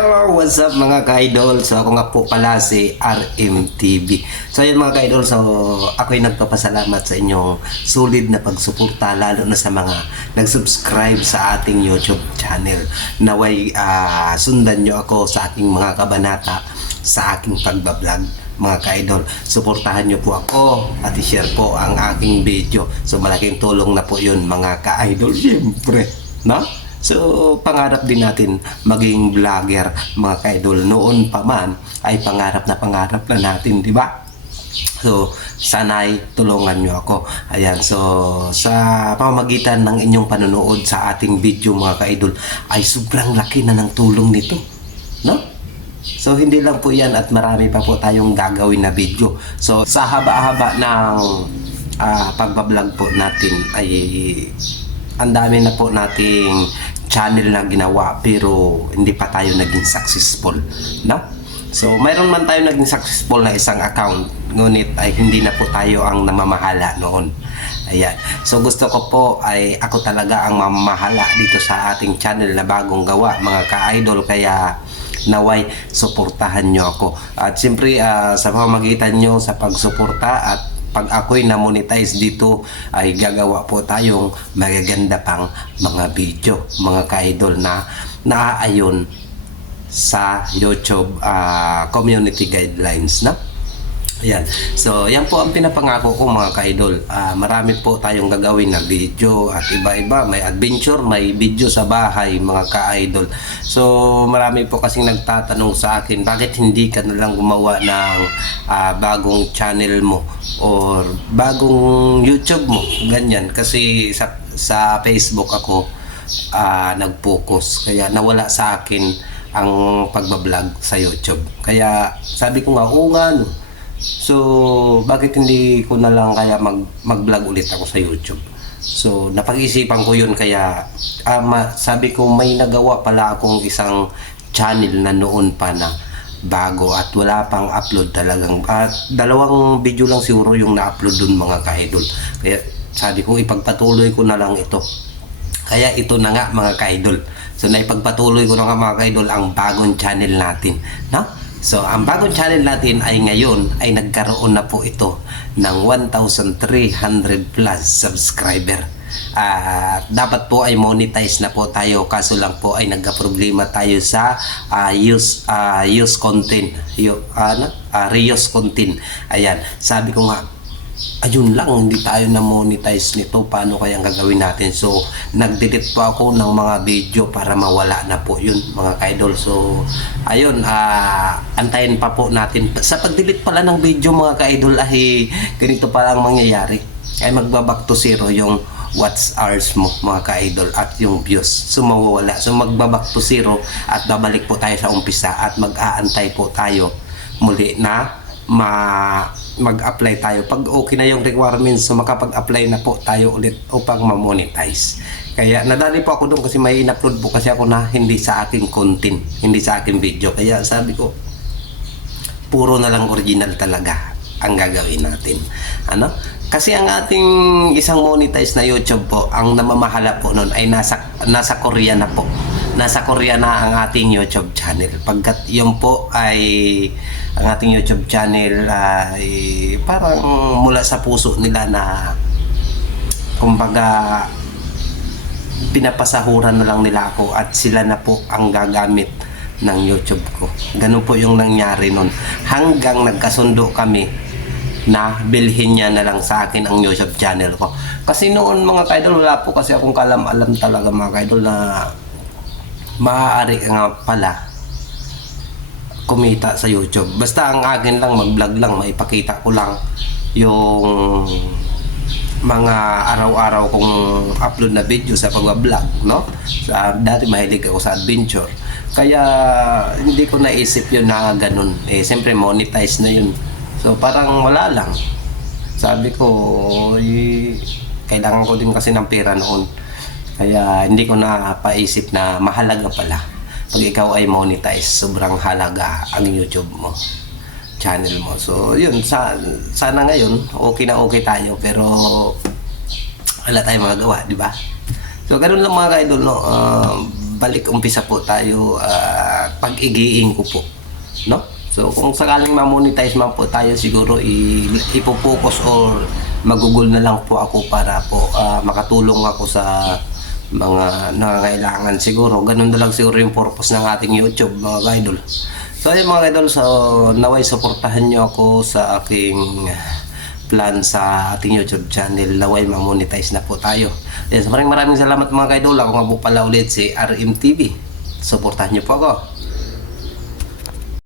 Hello, what's up mga ka-idol? So ako nga po pala si RMTV. So yun mga ka-idol, so ako'y nagpapasalamat sa inyong solid na pagsuporta lalo na sa mga nag-subscribe sa ating YouTube channel. Naway ah, sundan nyo ako sa aking mga kabanata sa aking pagbablog mga ka-idol. Suportahan nyo po ako at i-share po ang aking video. So malaking tulong na po yun mga ka-idol. Siyempre, no? So, pangarap din natin maging vlogger, mga ka-idol. Noon pa man, ay pangarap na pangarap na natin, di ba? So, sana'y tulungan nyo ako. Ayan, so sa pamamagitan ng inyong panonood sa ating video mga ka-idol, ay sobrang laki na ng tulong nito. No? So, hindi lang po yan at marami pa po tayong gagawin na video. So, sa haba-haba ng ah, pagbablog po natin ay ang dami na po nating channel na ginawa pero hindi pa tayo naging successful no? so mayroon man tayo naging successful na isang account ngunit ay hindi na po tayo ang namamahala noon. Ayan. So gusto ko po ay ako talaga ang mamamahala dito sa ating channel na bagong gawa mga ka-idol. Kaya naway suportahan nyo ako. At siyempre ah, sa pamamagitan nyo sa pagsuporta at pag ako'y na-monetize dito ay gagawa po tayong magaganda pang mga video mga ka-idol na naaayon sa YouTube ah, community guidelines na Ayan. So, yan po ang pinapangako ko mga ka-idol. Ah, marami po tayong gagawin na video at iba-iba. May adventure, may video sa bahay mga ka-idol. So, marami po kasing nagtatanong sa akin, bakit hindi ka na lang gumawa ng ah, bagong channel mo or bagong YouTube mo? Ganyan. Kasi sa, sa Facebook ako ah, nag-focus. Kaya nawala sa akin ang pagbablog sa YouTube. Kaya sabi ko nga, oo nga. So, bakit hindi ko na lang kaya mag, mag-vlog ulit ako sa YouTube? So, napag-isipan ko yun kaya ah, sabi ko may nagawa pala akong isang channel na noon pa na bago at wala pang upload talagang at dalawang video lang siguro yung na-upload dun mga ka-idol. Kaya sabi ko ipagpatuloy ko na lang ito. Kaya ito na nga mga ka-idol. So naipagpatuloy ko na nga mga ka-idol ang bagong channel natin. No? So ang bagong channel natin ay ngayon ay nagkaroon na po ito ng 1,300 plus subscriber. Ah, dapat po ay monetize na po tayo kaso lang po ay nagka-problema tayo sa ah, use ah, use content. Yo, ano? Ah, reuse content. Ayan, sabi ko nga ayun lang, hindi tayo na monetize nito. Paano kaya ang gagawin natin? So, nag-delete po ako ng mga video para mawala na po yun, mga ka-idol. So, ayun, ah antayin pa po natin. Sa pag-delete pala ng video, mga ka-idol, ay ganito pala ang mangyayari. Ay magbaback to zero yung watch hours mo mga ka-idol at yung views so mawawala so magbaback to zero at babalik po tayo sa umpisa at mag-aantay po tayo muli na ma mag-apply tayo. Pag okay na yung requirements, so makapag-apply na po tayo ulit upang ma-monetize. Kaya nadali po ako doon kasi may in-upload po kasi ako na hindi sa aking content, hindi sa aking video. Kaya sabi ko, puro na lang original talaga ang gagawin natin. Ano? Kasi ang ating isang monetize na YouTube po, ang namamahala po noon ay nasa nasa Korea na po. Nasa Korea na ang ating YouTube channel. Pagkat yun po ay ang ating YouTube channel ay parang mula sa puso nila na kumbaga pinapasahuran na lang nila ako at sila na po ang gagamit ng YouTube ko. Ganun po yung nangyari nun. Hanggang nagkasundo kami na bilhin niya na lang sa akin ang YouTube channel ko. Kasi noon mga kaidol, wala po kasi akong kalam-alam talaga mga kaidol na maaari nga pala kumita sa YouTube. Basta ang akin lang, mag-vlog lang, maipakita ko lang yung mga araw-araw kong upload na video sa pag-vlog, no? Sa, dati mahilig ako sa adventure. Kaya hindi ko naisip yun na ganun. Eh, siyempre monetize na yun. So parang wala lang. Sabi ko, eh, kailangan ko din kasi ng pera noon. Kaya hindi ko na paisip na mahalaga pala. Pag ikaw ay monetize, sobrang halaga ang YouTube mo channel mo. So, yun, sa, sana ngayon, okay na okay tayo, pero wala tayong magagawa, di ba? So, ganun lang mga ka-idol, no? Ah, balik umpisa po tayo ah, pag-igiin ko po. No? So kung sakaling ma-monetize man po tayo siguro i- ipo-focus or magugol na lang po ako para po ah, makatulong ako sa mga nangangailangan siguro. Ganun na lang siguro yung purpose ng ating YouTube mga idol. So ayun mga idol, so naway suportahan nyo ako sa aking plan sa ating YouTube channel. Naway ma-monetize na po tayo. Yes, maraming maraming salamat mga idol. Ako nga po pala ulit si RMTV. Suportahan nyo po ako.